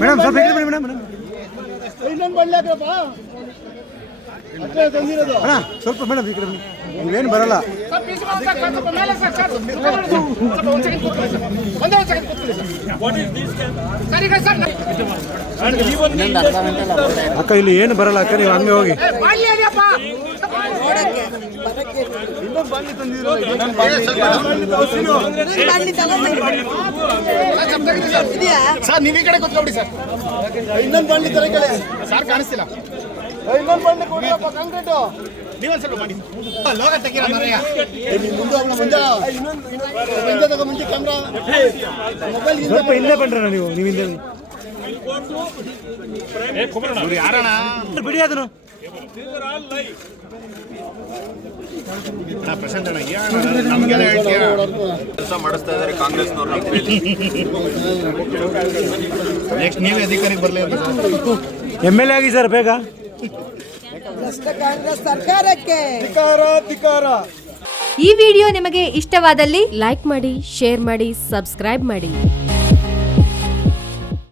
Madam ಸ್ವಲ್ಪ ಬನ್ನಿ madam madam. ಇನ್ನೊಂದು ಅಣ್ಣ ಸ್ವಲ್ಪ ಮೇಡಮ್ ಈ ಕಡೆ ನೀವೇನು ಬರಲ್ಲ. ಅಕ್ಕ ಇಲ್ಲಿ ಏನು ಬರಲ್ಲ ಅಕ್ಕ ನೀವು ಹಂಗೆ ಹೋಗಿ. ಸರ್ ನೀವು ಈ ಕಡೆ ಕೂತ್ಕೊಬಿಡಿ ಸರ್. ಇನ್ನೊಂದು ಬಂಡಿ ತರ ಕೇಳಿ ಸರ್ ಕಾಣಿಸ್ತಿಲ್ಲ. ಇನ್ನೊಂದು ಬಂಡಿ ಕೊಡ್ರಪ್ಪ ಕಾಂಕ್ರೀಟು ಮಾಡಿ. ಲೋಗ ತೆಗೀರ ಮರೆಯ ನೀನು ಮುಂದೆ ಹೋಗೋಣ ಮುಂದೆ ಮುಂದೆ ತಗೋ ಮುಂಚೆ ಕ್ಯಾಮ್ರಾ ಮೊಬೈಲ್ ಸ್ವಲ್ಪ ಇಲ್ಲೇ ಬನ್ರಣ್ಣ ನೀವು ನೀವು ಹಿಂದೆ ಯಾರಣ್ಣ? ಬಿಡಿ ಅದನ್ನು. ಕೆಲಸ ಮಾಡಿಸ್ತಾ ಇದ್ದಾರೆ ಕಾಂಗ್ರೆಸ್ನವ್ರು ನೆಕ್ಸ್ಟ್ ನೀವೇ ಅಧಿಕಾರಿಗೆ ಬರಲಿ ಎಂ ಎಲ್ ಎ ಆಗಿ ಸರ್ ಬೇಗ. ಕಾಂಗ್ರೆಸ್ ಸರ್ಕಾರಕ್ಕೆ. ಧಿಕಾರ ಧಿಕಾರ. ಈ ವಿಡಿಯೋ ನಿಮಗೆ ಇಷ್ಟವಾದಲ್ಲಿ ಲೈಕ್ ಮಾಡಿ ಶೇರ್ ಮಾಡಿ ಸಬ್ಸ್ಕ್ರೈಬ್ ಮಾಡಿ.